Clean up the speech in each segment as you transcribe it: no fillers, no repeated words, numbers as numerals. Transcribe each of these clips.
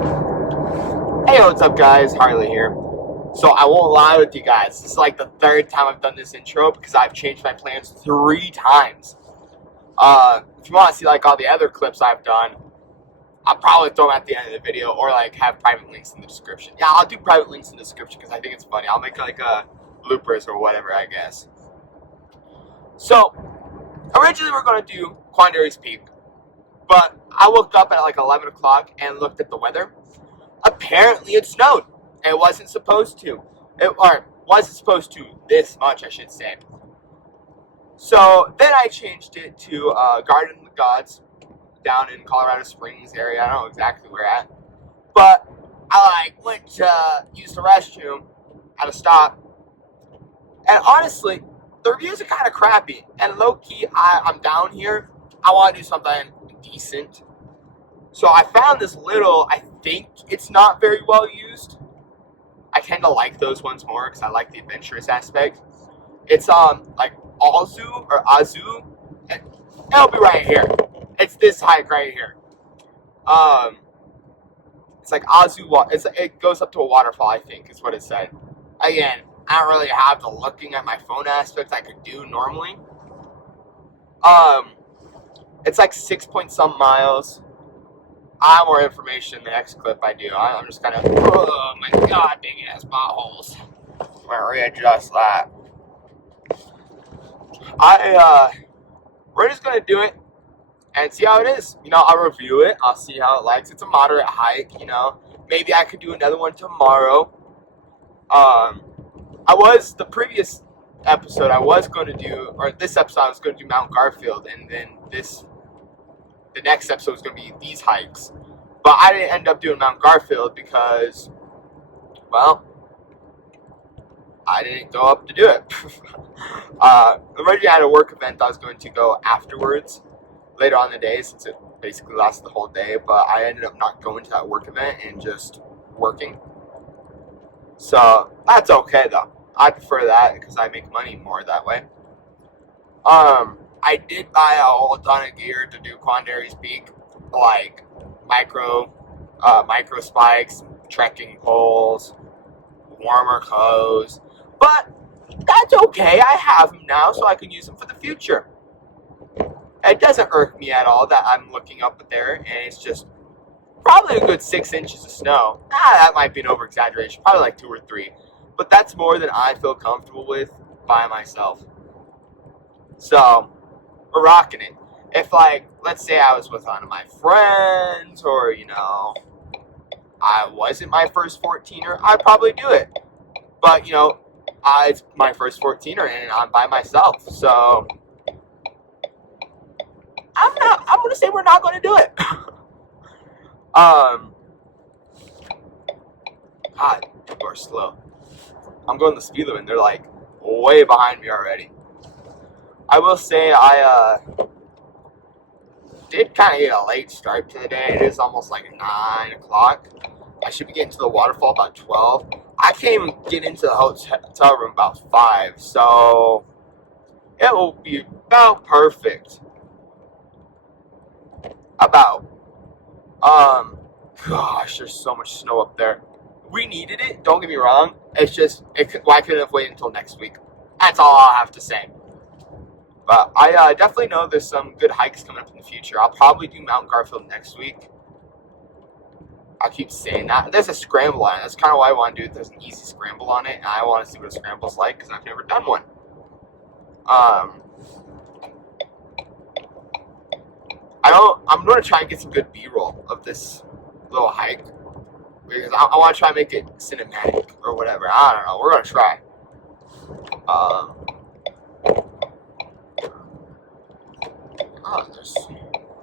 Hey, what's up guys? Harley here. So I won't lie with you guys. This is like the third time I've done this intro because I've changed my plans 3 times. If you want to see like all the other clips I've done, I'll probably throw them at the end of the video or like have private links in the description. Yeah, I'll do private links in the description because I think it's funny. I'll make like bloopers or whatever, I guess. So originally we were going to do Quandary's Peak, but I woke up at like 11 o'clock and looked at the weather. Apparently it snowed. It wasn't supposed to. Or wasn't supposed to this much, I should say. So then I changed it to Garden of the Gods down in Colorado Springs area. I don't know exactly where at. But I went to use the restroom at a stop. And honestly, the reviews are kind of crappy. And low-key, I'm down here. I want to do something decent. So I found this little, I think it's not very well used. I tend to like those ones more because I like the adventurous aspect. It's like ouzel or ouzel. It'll be right here. It's this hike right here. It's like ouzel. It goes up to a waterfall, I think, is what it said. Again, I don't really have the looking at my phone aspect I could do normally. It's like 6-point-some miles. I have more information in the next clip I do. I'm just kind of, oh my god, big ass potholes. I'm gonna readjust that. We're just gonna do it and see how it is. You know, I'll review it. I'll see how it likes. It's a moderate hike, you know. Maybe I could do another one tomorrow. The previous episode I was going to do, or this episode I was going to do Mount Garfield, and then the next episode was going to be these hikes. But I didn't end up doing Mount Garfield because, well, I didn't go up to do it. Originally I had a work event I was going to go afterwards, later on in the day, since it basically lasted the whole day. But I ended up not going to that work event and just working. So that's okay though. I prefer that because I make money more that way. I did buy a whole ton of gear to do Quandary's Peak, like micro spikes, trekking poles, warmer clothes, but that's okay. I have them now, so I can use them for the future. It doesn't irk me at all that I'm looking up there and it's just probably a good 6 inches of snow. That might be an over-exaggeration, probably like 2 or 3, but that's more than I feel comfortable with by myself. So we're rocking it. If, like, let's say I was with one of my friends, or, you know, I wasn't my first 14er, I'd probably do it. But, you know, it's my first 14er, and I'm by myself, so I'm going to say we're not going to do it. God, people are slow. I'm going the speed limit, and they're, like, way behind me already. I will say I did kind of get a late start to the day. It is almost like 9 o'clock. I should be getting to the waterfall about 12. I can't even get into the hotel room about 5, so it will be about perfect. Gosh, there's so much snow up there. We needed it, don't get me wrong. It's just, why couldn't have waited until next week? That's all I'll have to say. But I definitely know there's some good hikes coming up in the future. I'll probably do Mount Garfield next week. I'll keep saying that. There's a scramble on it. That's kind of why I want to do it. There's an easy scramble on it, and I want to see what a scramble's like because I've never done one. I'm going to try and get some good B-roll of this little hike because I want to try and make it cinematic or whatever. I don't know. We're going to try.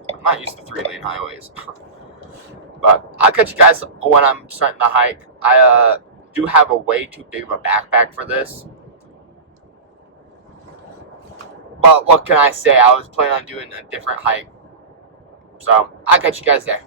I'm not used to 3-lane highways. But I'll catch you guys when I'm starting the hike. I do have a way too big of a backpack for this. But what can I say? I was planning on doing a different hike. So I'll catch you guys there.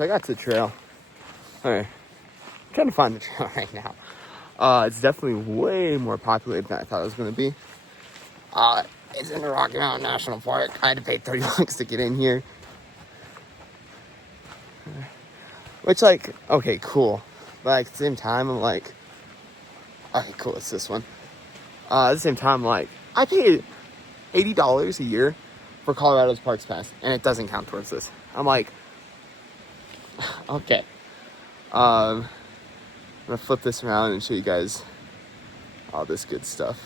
so I got to the trail. Alright, I'm trying to find the trail right now. It's definitely way more populated than I thought it was going to be. It's in the Rocky Mountain National Park. I had to pay $30 to get in here. Which, like, okay, cool. But like, at the same time, I'm like, okay, cool, it's this one. At the same time, like, I paid $80 a year for Colorado's Parks Pass, and it doesn't count towards this. I'm like, okay. I'm gonna flip this around and show you guys all this good stuff.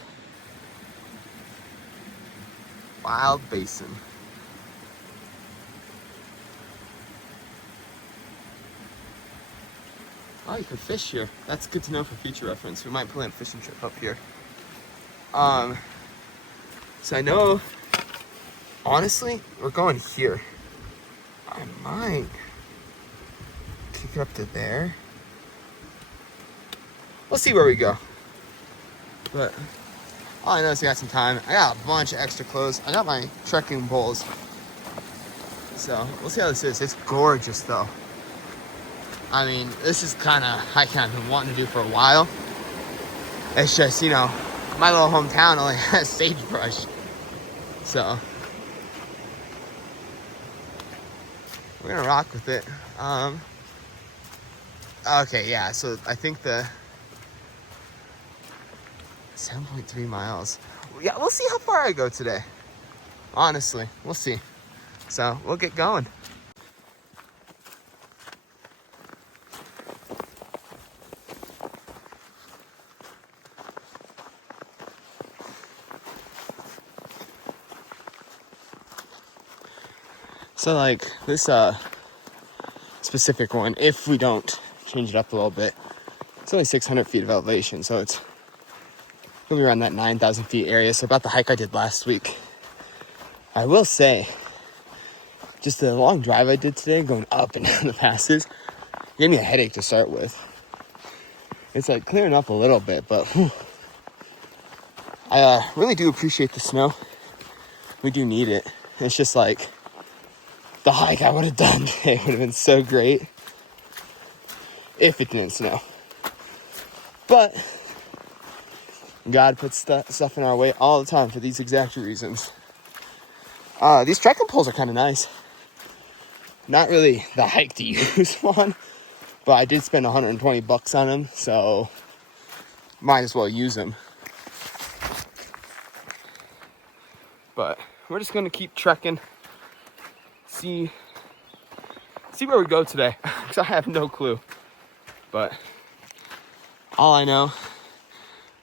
Wild Basin. Oh, you can fish here. That's good to know for future reference. We might plan a fishing trip up here. So I know, honestly, we're going here. I might kick it up to there. We'll see where we go. But all I know is I got some time. I got a bunch of extra clothes. I got my trekking poles. So we'll see how this is. It's gorgeous though. I mean, this is kind of hiking I've been wanting to do for a while. It's just, you know, my little hometown only has sagebrush. So we're gonna rock with it. Okay, yeah, so I think the 7.3 miles. Yeah, we'll see how far I go today. Honestly, we'll see. So we'll get going. So like this specific one, if we don't change it up a little bit, it's only 600 feet of elevation, so it's gonna be around that 9,000 feet area, so about the hike I did last week. I will say, just the long drive I did today, going up and down the passes, gave me a headache to start with. It's like clearing up a little bit, but whew. I really do appreciate the snow. We do need it. It's just like, the hike I would have done today would have been so great if it didn't snow. But God puts stuff in our way all the time for these exact reasons. These trekking poles are kind of nice. Not really the hike to use one, but I did spend $120 on them, so might as well use them. But we're just gonna keep trekking. See where we go today, because I have no clue. But all I know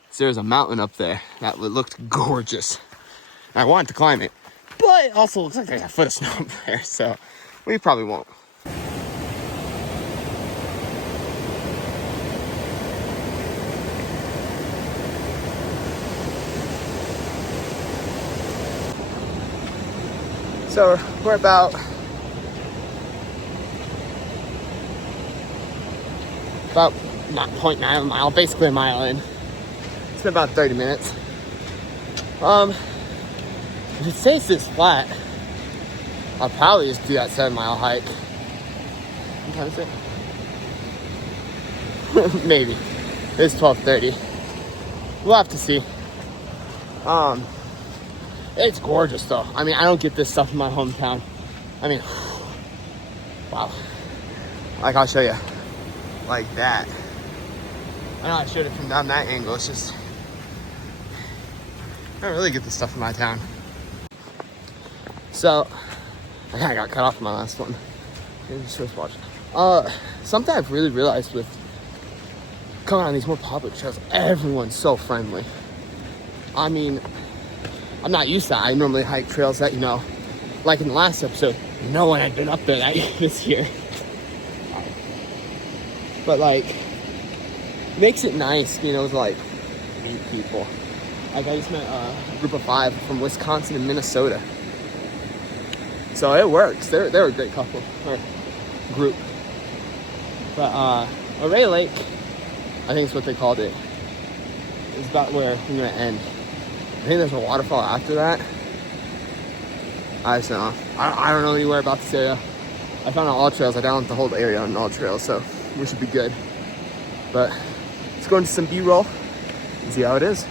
is there's a mountain up there that looked gorgeous. I wanted to climb it, but it also looks like there's a foot of snow up there, so we probably won't. So we're about 0.9 of a mile, basically a mile in. It's been about 30 minutes. If it stays this flat, I'll probably just do that 7-mile hike. What time is it? Maybe. It's 12:30. We'll have to see. It's gorgeous though. I mean, I don't get this stuff in my hometown. I mean, wow. Like, I'll show you. Like that. I know I showed it from down that angle. It's just, I don't really get this stuff in my town. So, I kind of got cut off in my last one. Something I've really realized with coming on these more public trails, everyone's so friendly. I mean, I'm not used to that. I normally hike trails that, you know, like in the last episode, no one had been up there this year. But like, makes it nice being able to like meet people. Like, I just met a group of 5 from Wisconsin and Minnesota. So it works. They're a great couple or group. But Array Lake, I think is what they called it, is about where we're gonna end. I think there's a waterfall after that. I just don't know. I don't know anywhere about this area. I found on all trails. I downloaded the whole area on all trails, so we should be good. But let's go into some B-roll and see how it is.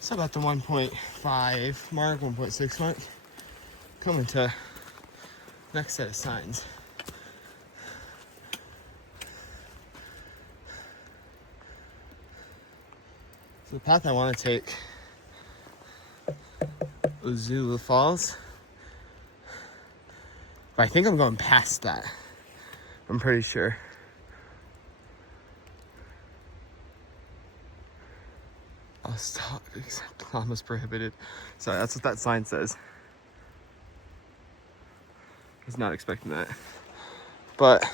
So about the 1.5 mark, 1.6 mark, coming to next set of signs. So the path I want to take, Ouzel Falls, but I think I'm going past that. I'm pretty sure. I'll stop, except almost prohibited. Sorry, that's what that sign says. I was not expecting that. But I'm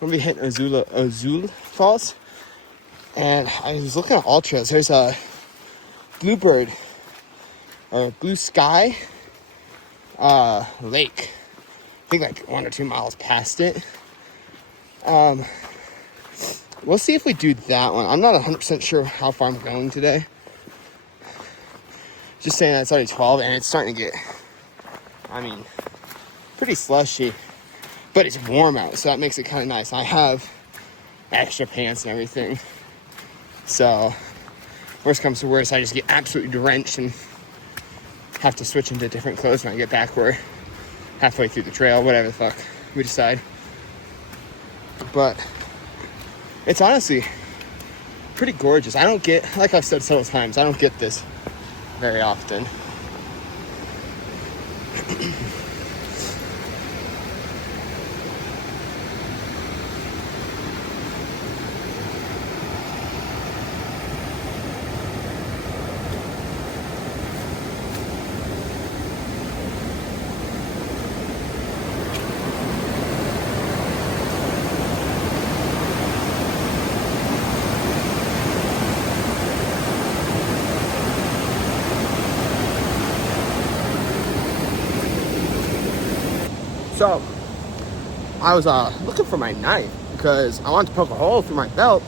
gonna be hitting Ouzel Falls. And I was looking at all trails. There's a bluebird or blue sky lake. I think like 1 or 2 miles past it. We'll see if we do that one. I'm not 100% sure how far I'm going today. Just saying that it's already 12 and it's starting to get, I mean, pretty slushy. But it's warm out, so that makes it kind of nice. I have extra pants and everything. So, worst comes to worst, I just get absolutely drenched and have to switch into different clothes when I get back or halfway through the trail, whatever the fuck we decide. But it's honestly pretty gorgeous. I don't get, like I've said several times, I don't get this very often. So, I was looking for my knife because I wanted to poke a hole through my belt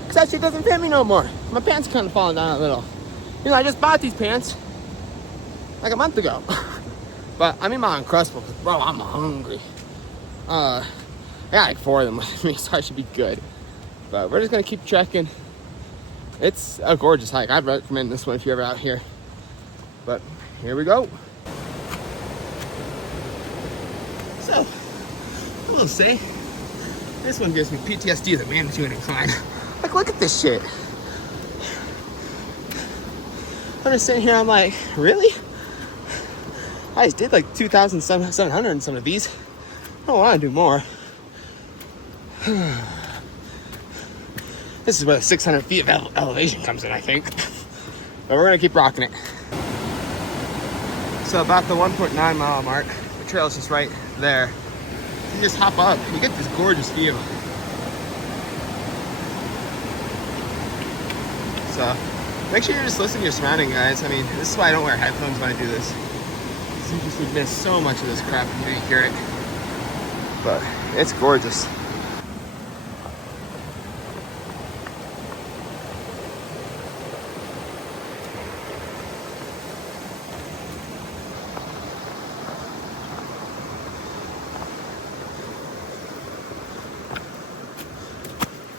because that shit doesn't fit me no more. My pants kind of falling down a little. You know, I just bought these pants like a month ago. But I'm in my Uncrustable because, bro, I'm hungry. I got like 4 of them with me, so I should be good. But we're just going to keep trekking. It's a gorgeous hike. I'd recommend this one if you're ever out here. But here we go. So, I will say, this one gives me PTSD of the Manitoulin Incline. Like, look at this shit. I'm just sitting here, I'm like, really? I just did like 2,700 in some of these. I don't want to do more. This is where the 600 feet of elevation comes in, I think. But we're going to keep rocking it. So about the 1.9 mile mark, the trail's just right there. You just hop up and you get this gorgeous view. So make sure you're just listening to your surrounding, guys. I mean, this is why I don't wear headphones when I do this. You just would miss so much of this crap if you didn't hear it. But it's gorgeous.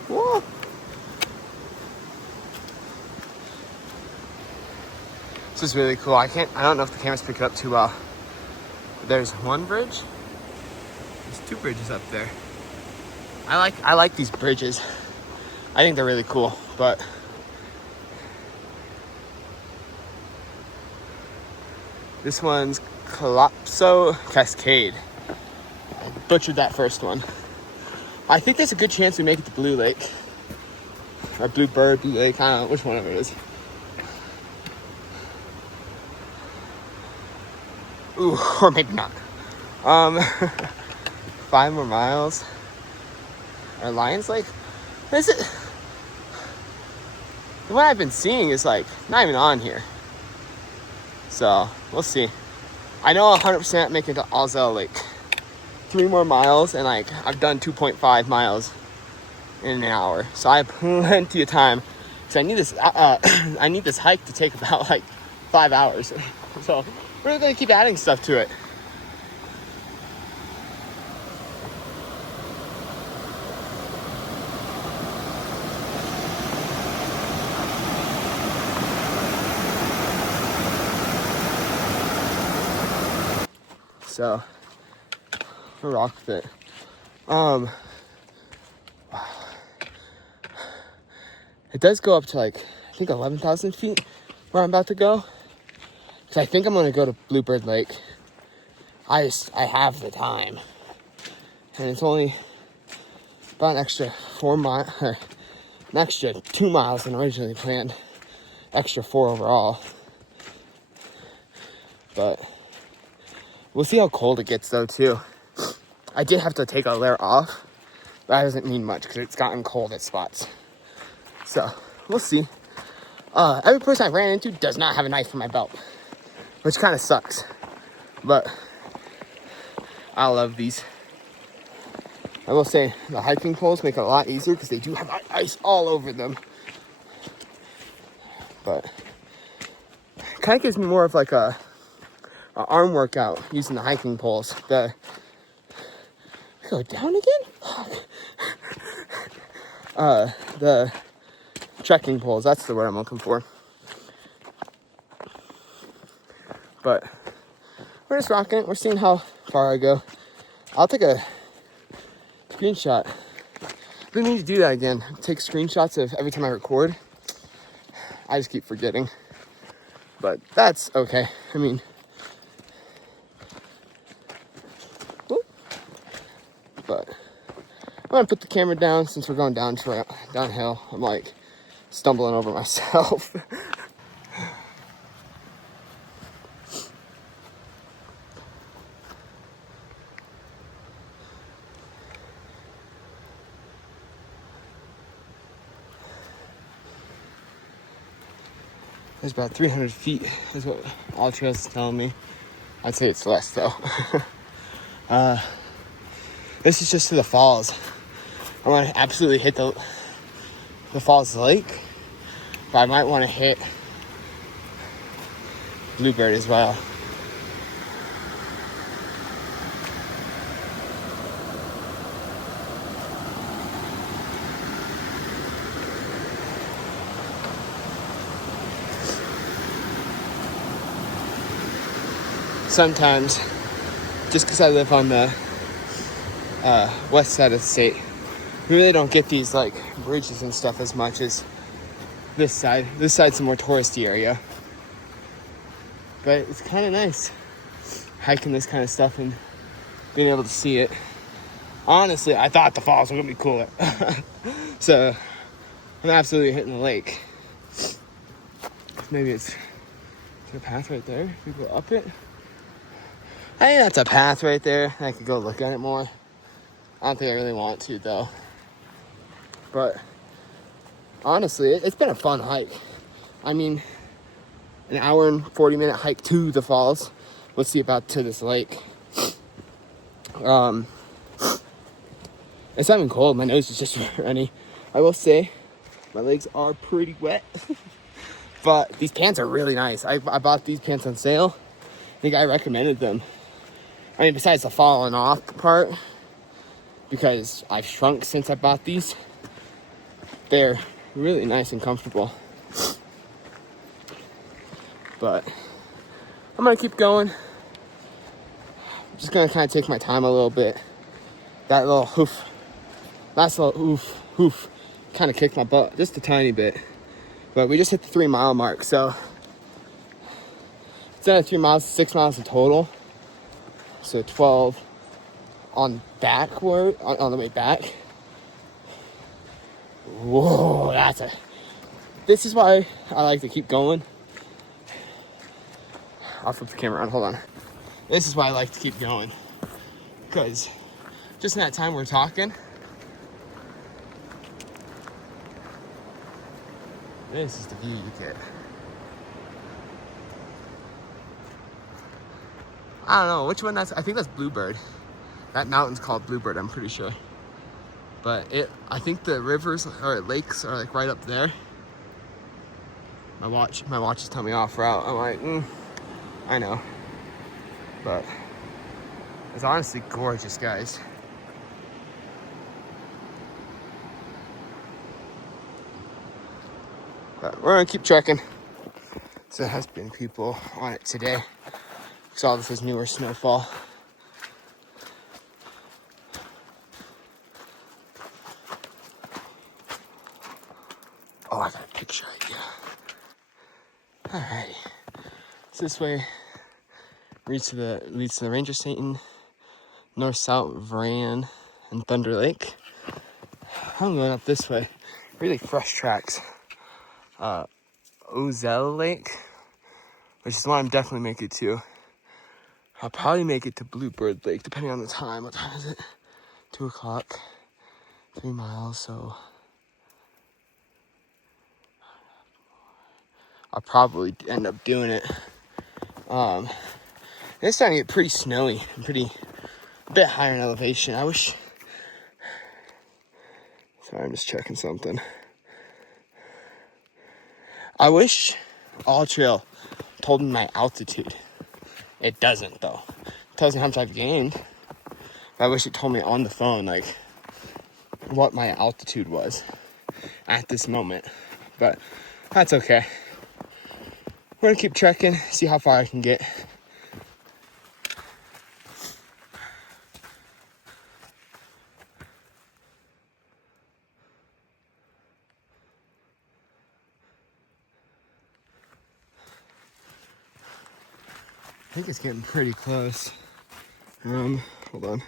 Whoa. This is really cool. I don't know if the camera's picking up too well. There's one bridge. There's 2 bridges up there. I like these bridges. I think they're really cool, but this one's Calypso Cascade. I butchered that first one. I think there's a good chance we make it to Blue Lake. Or Blue Bird, Blue Lake, I don't know which one of it is. Ooh, or maybe not. 5 more miles. Are Lions Lake? Is it? The one I've been seeing is like not even on here. So we'll see. I know 100% make it to Ouzel Lake. 3 more miles, and like I've done 2.5 miles in an hour, so I have plenty of time. So I need this. I need this hike to take about like 5 hours. So we're gonna keep adding stuff to it. So we'll rock with it. It does go up to like I think 11,000 feet where I'm about to go. Cause I think I'm gonna go to Bluebird Lake. I have the time, and it's only about an extra 4 miles, an extra 2 miles than originally planned. Extra 4 overall. But we'll see how cold it gets though too. I did have to take a layer off, but that doesn't mean much because it's gotten cold at spots. So we'll see. Every person I ran into does not have a knife in my belt, which kind of sucks. But I love these. I will say the hiking poles make it a lot easier because they do have ice all over them. But it kind of gives me more of like a arm workout using the hiking poles. Go down again? The trekking poles, that's the word I'm looking for. But we're just rocking it. We're seeing how far I go. I'll take a screenshot. I need to do that again. Take screenshots of every time I record. I just keep forgetting. But that's okay. I mean, but I'm gonna put the camera down since we're going downhill. I'm like stumbling over myself. There's about 300 feet is what All Trails is telling me. I'd say it's less though. This is just to the falls. I want to absolutely hit the falls lake, but I might want to hit Bluebird as well. Sometimes, just because I live on the west side of the state, we really don't get these like bridges and stuff as much as this side. This side's a more touristy area, but it's kind of nice hiking this kind of stuff and being able to see it. Honestly, I thought the falls were gonna be cooler. So I'm absolutely hitting the lake. Maybe is there a path right there? We go up it. I think that's a path right there. I could go look at it more. I don't think I really want to though. But honestly, it's been a fun hike. I mean, an hour and 40-minute hike to the falls. Let's see about to this lake. It's not even cold. My nose is just runny. I will say, my legs are pretty wet. But these pants are really nice. I bought these pants on sale. I think I recommended them. I mean, besides the falling off part, because I've shrunk since I bought these. They're really nice and comfortable. But I'm gonna keep going. I'm just gonna kind of take my time a little bit. That little hoof, last little hoof, kind of kicked my butt just a tiny bit. But we just hit the 3 mile mark, so it's at 3 miles, 6 miles in total. So 12 on the way back. Whoa, this is why I like to keep going. I'll flip the camera on, hold on. This is why I like to keep going. Because just in that time we're talking, this is the view you get. I don't know which one that's. I think that's Bluebird. That mountain's called Bluebird, I'm pretty sure. But I think the rivers or lakes are like right up there. My watch is telling me off route. I'm like, I know. But it's honestly gorgeous, guys. But we're gonna keep trekking. So there has been people on it today. Because all this is newer snowfall. Oh, I got a picture idea. Alrighty. So this way leads to the Ranger Satan, North South Varan, and Thunder Lake. I'm going up this way. Really fresh tracks. Ouzel Lake, which is one I'm definitely making it to. I'll probably make it to Bluebird Lake, depending on the time. What time is it? 2 o'clock. 3 miles, so I'll probably end up doing it. It's starting to get pretty snowy and a bit higher in elevation. Sorry, I'm just checking something. I wish All Trail told me my altitude. It doesn't, though. It tells me how much I've gained. But I wish it told me on the phone, like, what my altitude was at this moment. But that's okay. We're gonna keep trekking, see how far I can get. I think it's getting pretty close. Hold on.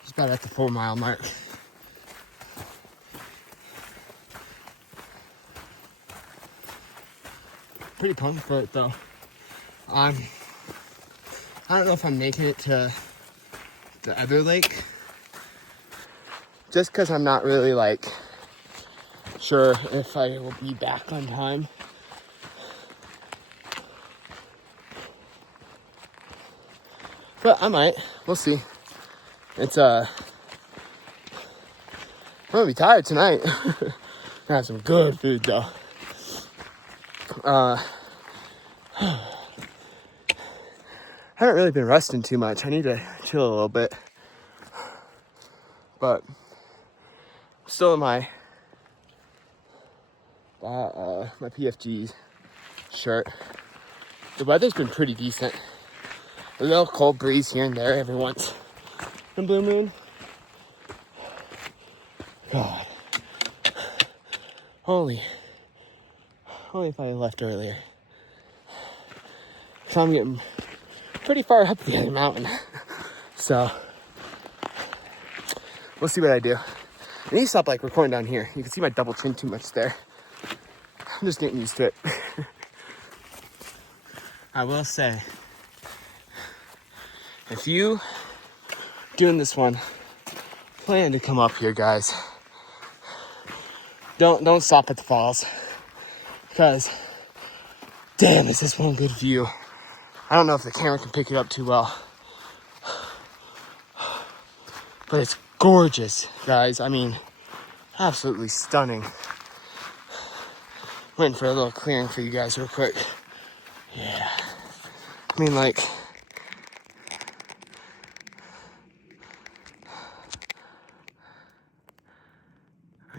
Just about at the 4 mile mark. Pretty pumped for it though. I don't know if I'm making it to the other lake. Just because I'm not really like sure if I will be back on time. But I might. We'll see. It's I'm gonna be tired tonight. Gonna have some good food though. I haven't really been resting too much. I need to chill a little bit. But I'm still in my PFG shirt. The weather's been pretty decent. A little cold breeze here and there every once in blue moon. God. Only if I left earlier. So I'm getting pretty far up the other mountain. So we'll see what I do. I need to stop like recording down here. You can see my double chin too much there. I'm just getting used to it. I will say, if you doing this one, plan to come up here, guys. Don't stop at the falls. Because, damn, is this one good view. I don't know if the camera can pick it up too well. But it's gorgeous, guys. I mean, absolutely stunning. Waiting for a little clearing for you guys real quick. Yeah. I mean, like,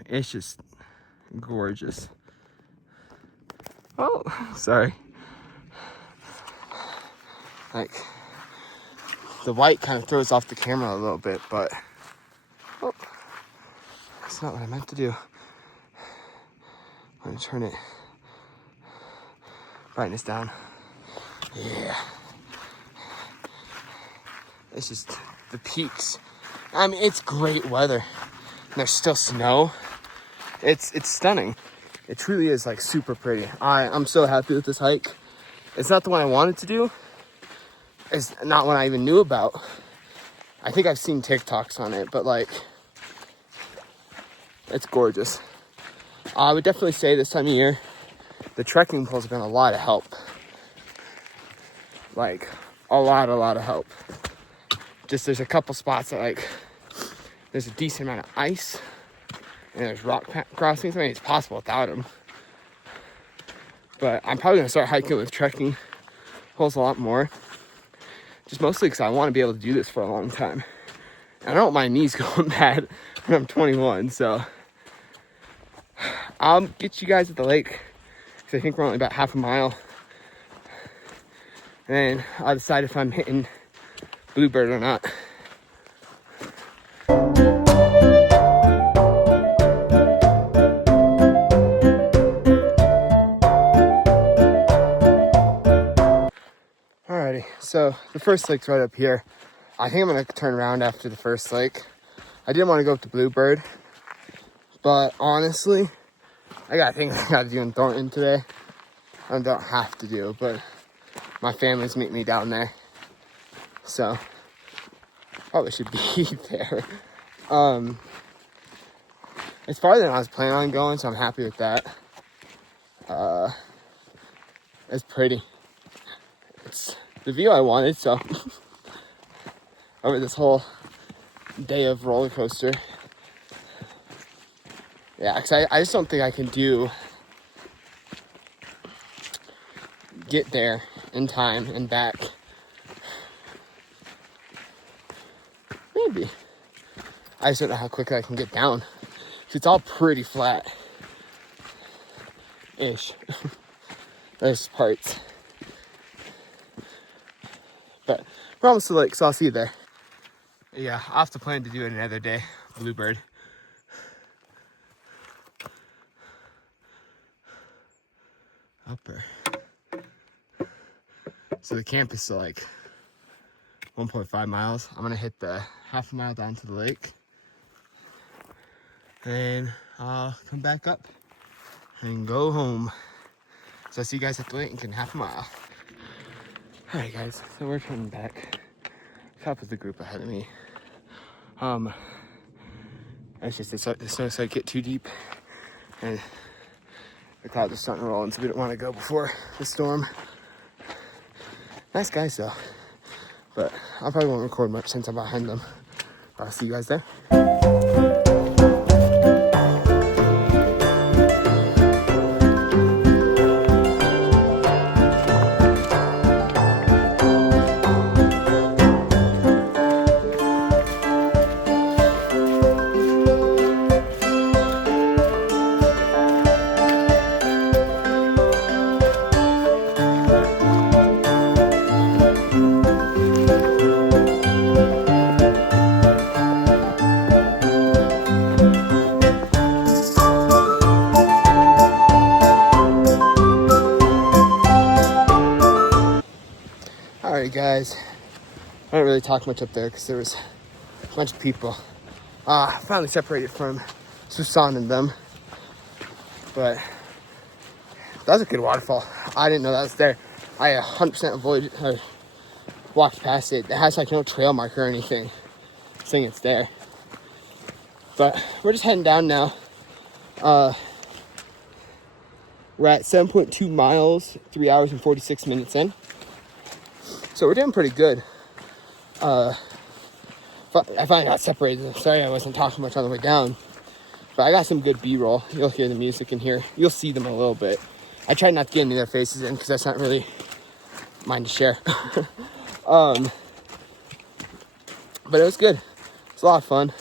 it's just gorgeous. Oh, sorry. Like, the white kind of throws off the camera a little bit, but oh, that's not what I meant to do. I'm gonna turn it brightness down. Yeah. It's just the peaks. I mean, it's great weather. And there's still snow. It's stunning. It truly is like super pretty. I'm so happy with this hike. It's not the one I wanted to do, is not one I even knew about. I think I've seen TikToks on it, but like, it's gorgeous. I would definitely say this time of year, the trekking poles have been a lot of help. Like, a lot of help. Just there's a couple spots that like, there's a decent amount of ice, and there's rock crossings. I mean, it's possible without them. But I'm probably gonna start hiking with trekking poles a lot more. Just mostly because I want to be able to do this for a long time. And I don't want my knees going bad when I'm 21, so I'll get you guys at the lake, because I think we're only about half a mile. And I'll decide if I'm hitting Bluebird or not. Alrighty, so the first lake's right up here. I think I'm gonna turn around after the first lake. I didn't want to go up to Bluebird, but honestly, I got things I gotta do in Thornton today. I don't have to do, but my family's meeting me down there, so probably should be there. It's farther than I was planning on going, so I'm happy with that. It's pretty. It's the view I wanted, so over this whole day of roller coaster. Yeah, because I just don't think I can get there in time and back. Maybe. I just don't know how quickly I can get down. Because it's all pretty flat-ish. There's parts. But we're almost to the lake, so I'll see you there. Yeah, I'll have to plan to do it another day. Bluebird. Upper. So the camp is still like 1.5 miles. I'm gonna hit the half a mile down to the lake. And I'll come back up and go home. So I'll see you guys at the lake in half a mile. Alright guys, so we're coming back. Top of the group ahead of me. It's just the snow started to get too deep, and the clouds are starting to roll in, so we don't want to go before the storm. Nice guys though, but I probably won't record much since I'm behind them. I'll see you guys there. Alright guys, I didn't really talk much up there because there was a bunch of people. Finally separated from Susan and them, but that was a good waterfall. I didn't know that was there. I 100% avoided or walked past it. It has like no trail marker or anything saying it's there. But we're just heading down now. We're at 7.2 miles, 3 hours and 46 minutes in. So we're doing pretty good. I finally got separated. Sorry I wasn't talking much on the way down. But I got some good B-roll. You'll hear the music in here. You'll see them a little bit. I tried not to get any of their faces in because that's not really mine to share. But it was good. It's a lot of fun.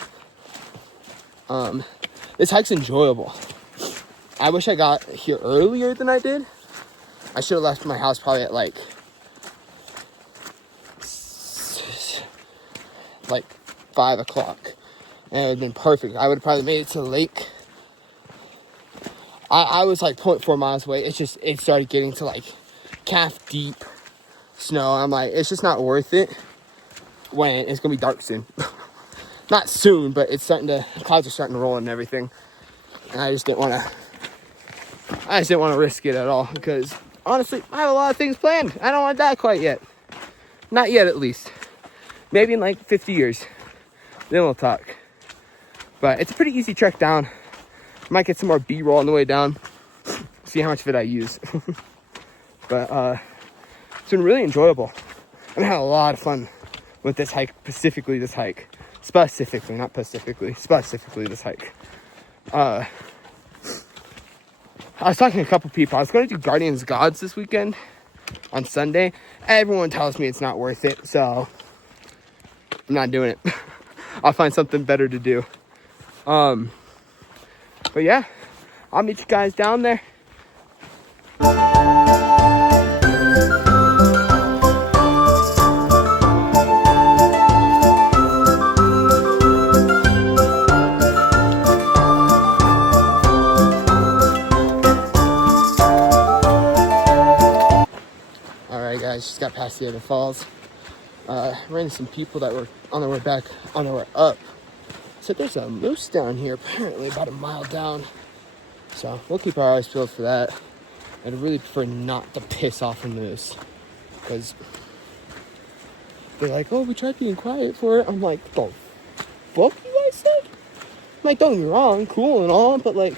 This hike's enjoyable. I wish I got here earlier than I did. I should have left my house probably at like 5 o'clock. And it would have been perfect. I would have probably made it to the lake. I was like 0.4 miles away. It started getting to like calf deep snow. I'm like, it's just not worth it when it's gonna be dark soon. Not soon, but clouds are starting to roll and everything. And I just didn't want to risk it at all because honestly, I have a lot of things planned. I don't want to die quite yet. Not yet, at least. Maybe in like 50 years. Then we'll talk. But it's a pretty easy trek down. Might get some more B-roll on the way down. See how much of it I use. But it's been really enjoyable. I've had a lot of fun with this hike, specifically this hike. Specifically, not Pacifically. Specifically this hike. I was talking to a couple people. I was going to do Guardians Gods this weekend on Sunday. Everyone tells me it's not worth it, so I'm not doing it. I'll find something better to do. But yeah, I'll meet you guys down there. Alright guys, just got past the other falls. Ran into some people that were on their way back, on their way up. Said there's a moose down here, apparently about a mile down. So we'll keep our eyes peeled for that. I'd really prefer not to piss off a moose, because they're like, oh, we tried being quiet for it. I'm like, the fuck you guys said? I'm like, don't get me wrong, cool and all, but like,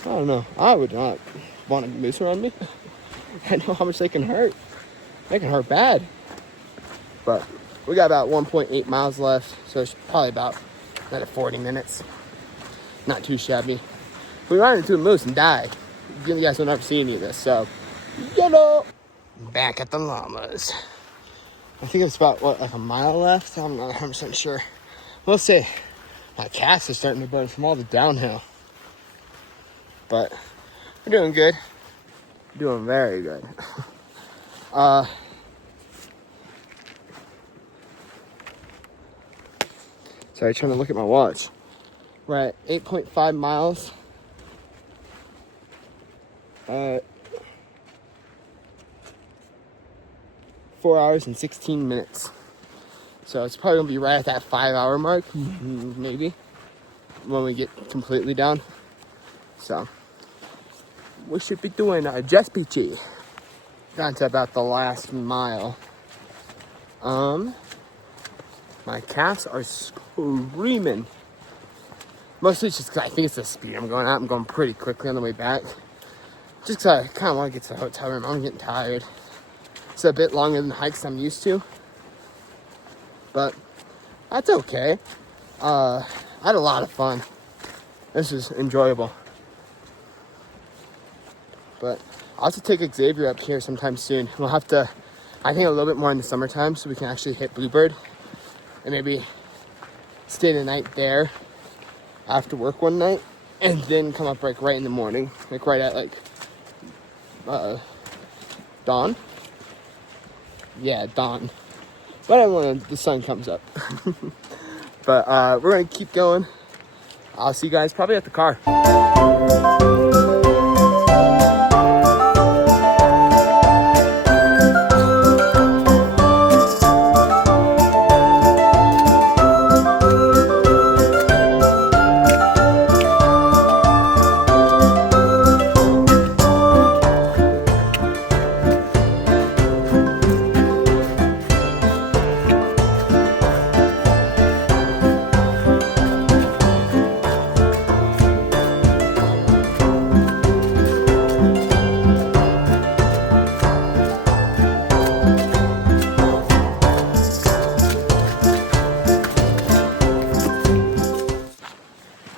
I don't know. I would not want a moose around me. I know how much they can hurt. They can hurt bad. But we got about 1.8 miles left, so it's probably about another 40 minutes. Not too shabby. We ran into a moose and died. You guys will never see any of this, so YOLO! Back at the llamas. I think it's about, what, like a mile left? I'm not 100% sure. We'll see. My calves are starting to burn from all the downhill. But we're doing good. Doing very good. Sorry, trying to look at my watch. We're at 8.5 miles. 4 hours and 16 minutes. So it's probably gonna be right at that 5 hour mark, maybe, when we get completely down. So we should be doing just peachy. Down to about the last mile. My calves are screaming. Mostly just because I think it's the speed I'm going at. I'm going pretty quickly on the way back. Just because I kind of want to get to the hotel room. I'm getting tired. It's a bit longer than the hikes I'm used to. But that's okay. I had a lot of fun. This was enjoyable. But I'll have to take Xavier up here sometime soon. We'll have to, I think, a little bit more in the summertime so we can actually hit Bluebird. And maybe stay the night there after work one night. And then come up like right in the morning. Like right at like dawn. Yeah, dawn. Whatever when the sun comes up. But we're going to keep going. I'll see you guys probably at the car.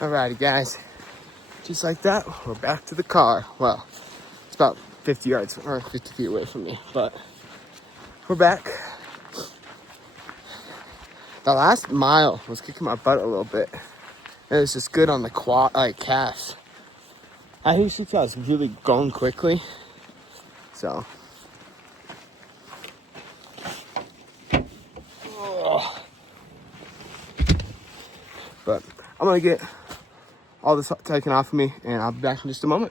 Alrighty guys, just like that, we're back to the car. Well, it's about 50 yards or 50 feet away from me, but we're back. The last mile was kicking my butt a little bit. It was just good on the calf. I think she was really going quickly, so. But I'm gonna get all this taken off of me, and I'll be back in just a moment.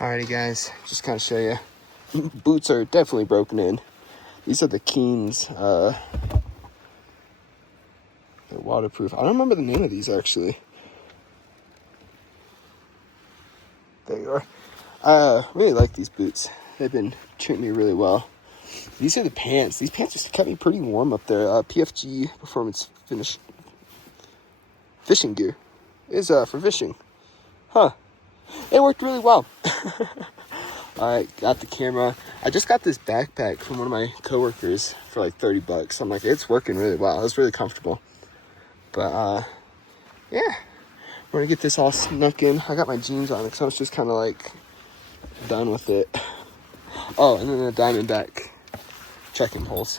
Alrighty guys, just kind of show you. Boots are definitely broken in. These are the Keens. They're waterproof. I don't remember the name of these actually. There you are. Really like these boots. They've been treating me really well. These are the pants. These pants just kept me pretty warm up there. PFG Performance fishing gear is for fishing. Huh. It worked really well. Alright, got the camera. I just got this backpack from one of my coworkers for like $30. I'm like, it's working really well. It's really comfortable. But yeah. We're gonna get this all snuck in. I got my jeans on because I was just kind of like done with it. Oh, and then the Diamondback trekking poles.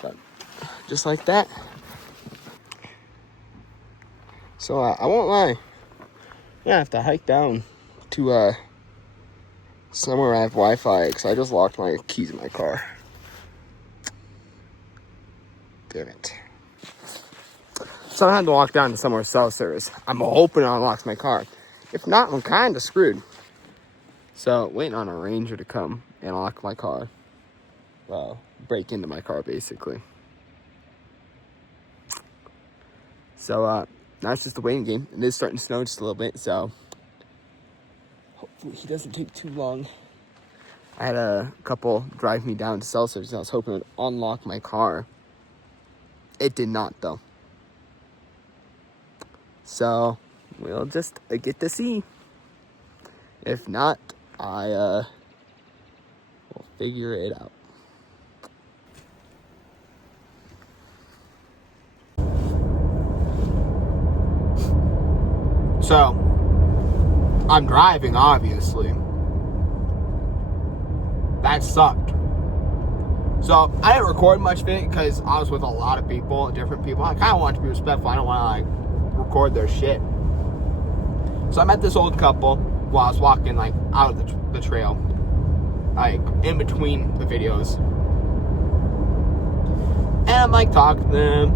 But just like that. So I won't lie. Yeah, I have to hike down to somewhere I have Wi-Fi because I just locked my keys in my car. Damn it. So I had to walk down to somewhere cell service. I'm hoping it unlocks my car. If not, I'm kind of screwed. So waiting on a ranger to come and unlock my car. Well, break into my car basically. So now it's just a waiting game. It is starting to snow just a little bit, so hopefully he doesn't take too long. I had a couple drive me down to cell service and I was hoping it would unlock my car. It did not though. So we'll just get to see. If not, I will figure it out. So, I'm driving, obviously. That sucked. So, I didn't record much of it because I was with a lot of people, different people. I kind of wanted to be respectful. I don't want to, record their shit. So, I met this old couple while I was walking, out of the trail. In between the videos. And I'm, talking to them.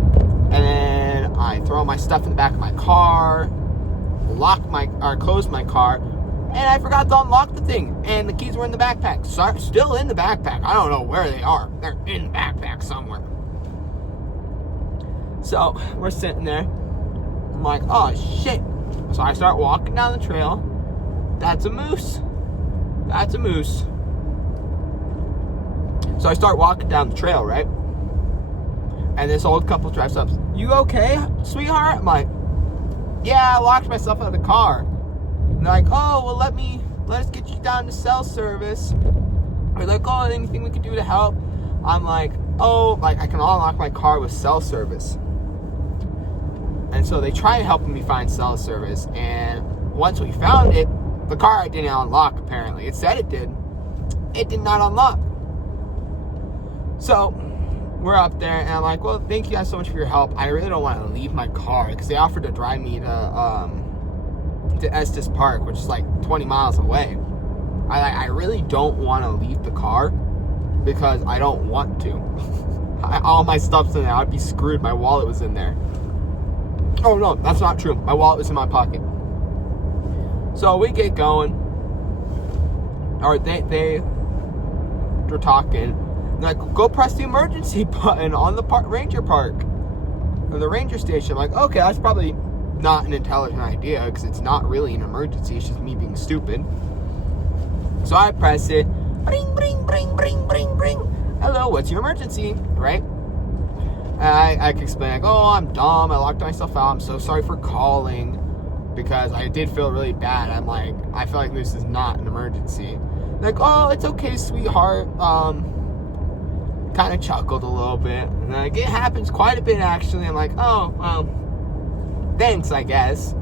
And then I throw my stuff in the back of my car. Close my car, and I forgot to unlock the thing, and the keys were in the backpack. Still in the backpack. I don't know where they are. They're in the backpack somewhere. So we're sitting there. I'm like, oh shit. So I start walking down the trail. That's a moose. That's a moose. So I start walking down the trail, right? And this old couple drives up. You okay, sweetheart? I'm like, yeah, I locked myself out of the car. And they're like, oh, well, let us get you down to cell service. They're like, oh, anything we could do to help? I'm like, oh, I can unlock my car with cell service. And so they tried helping me find cell service. And once we found it, the car didn't unlock, apparently. It said it did. It did not unlock. So we're up there, and I'm like, well, thank you guys so much for your help. I really don't want to leave my car because they offered to drive me to Estes Park, which is 20 miles away. I really don't want to leave the car because I don't want to. All my stuff's in there. I'd be screwed. My wallet was in there. Oh no, that's not true. My wallet was in my pocket. So we get going, or they were talking. They're like, go press the emergency button on the ranger park, or the ranger station. I'm like, okay, that's probably not an intelligent idea because it's not really an emergency. It's just me being stupid. So I press it. Bring, bring, bring, bring, bring, bring. Hello, what's your emergency? Right? And I can explain, oh, I'm dumb. I locked myself out. I'm so sorry for calling because I did feel really bad. I'm like, I feel like this is not an emergency. They're like, oh, it's okay, sweetheart. Kind of chuckled a little bit. And it happens quite a bit, actually. I'm like, oh, well, thanks, I guess.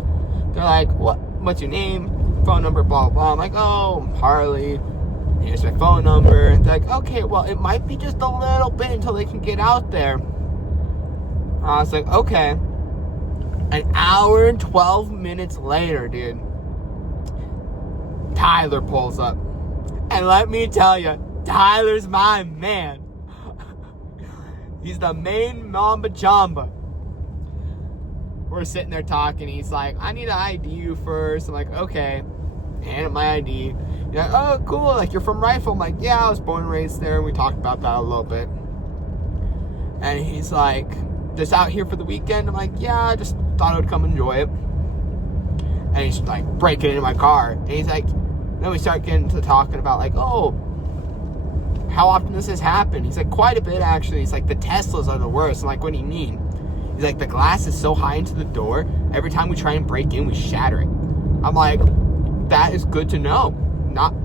They're like, what's your name? Phone number, blah, blah. I'm like, oh, I'm Harley. Here's my phone number. They're like, okay, well, it might be just a little bit until they can get out there. I was like, okay. An hour and 12 minutes later, dude, Tyler pulls up. And let me tell you, Tyler's my man. He's the main Mamba Jamba. We're sitting there talking. He's like, I need to ID you first. I'm like, okay. Hand him my ID. He's like, oh, cool. You're from Rifle. I'm like, yeah, I was born and raised there. And we talked about that a little bit. And he's like, just out here for the weekend? I'm like, yeah, I just thought I would come enjoy it. And he's breaking into my car. And he's like, then we start getting to talking about oh, how often does this happen? He's like, quite a bit, actually. He's like, the Teslas are the worst. I'm like, what do you mean? He's like, the glass is so high into the door, every time we try and break in, we shatter it. I'm like, that is good to know.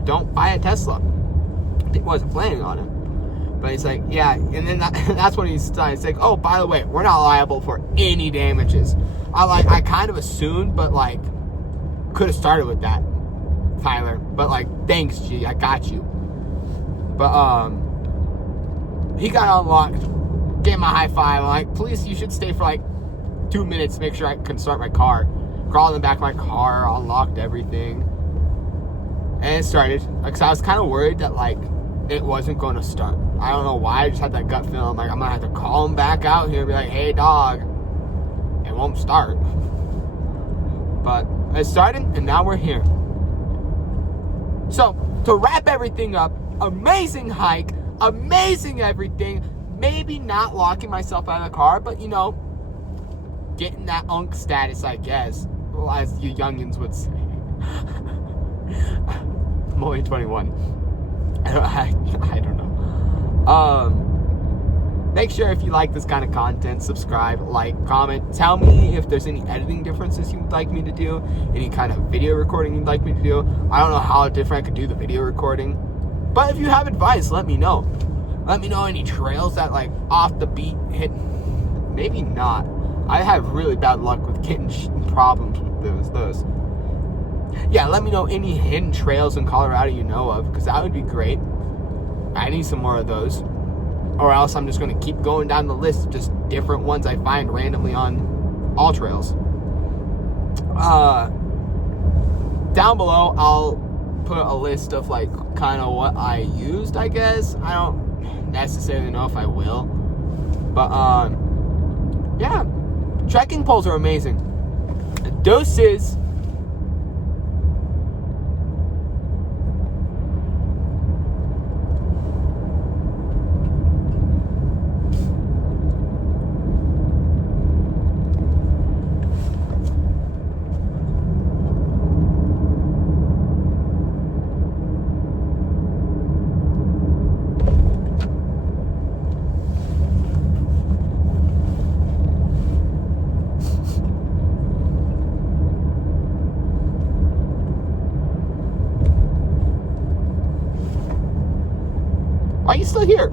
Don't buy a Tesla. He wasn't planning on it. But he's like, yeah. And then that's when he's like, oh, by the way, we're not liable for any damages. I kind of assumed, but like, could have started with that, Tyler. But like, thanks, G, I got you. But he got unlocked, gave him a high five. I'm like, please, you should stay for like 2 minutes to make sure I can start my car. Crawled in the back of my car, unlocked everything, and it started. Because I was kind of worried that like it wasn't going to start. I don't know why. I just had that gut feeling. I'm like, I'm gonna have to call him back out here and be like, hey, dog, it won't start. But it started, and now we're here. So to wrap everything up, amazing hike, amazing everything. Maybe not locking myself out of the car, but you know, getting that unk status, I guess. Well, as you youngins would say. I'm only 21. I don't know. Make sure if you like this kind of content, subscribe, like, comment. Tell me if there's any editing differences you'd like me to do, any kind of video recording you'd like me to do. I don't know how different I could do the video recording. But if you have advice, let me know. Let me know any trails that, like, off the beat hit. Maybe not. I have really bad luck with getting problems with those. Yeah, let me know any hidden trails in Colorado you know of, because that would be great. I need some more of those. Or else I'm just going to keep going down the list of just different ones I find randomly on all trails. Down below, I'll put a list of, like, kind of what I used, I guess. I don't necessarily know if I will. But, yeah. Trekking poles are amazing. Doses. Why are you still here?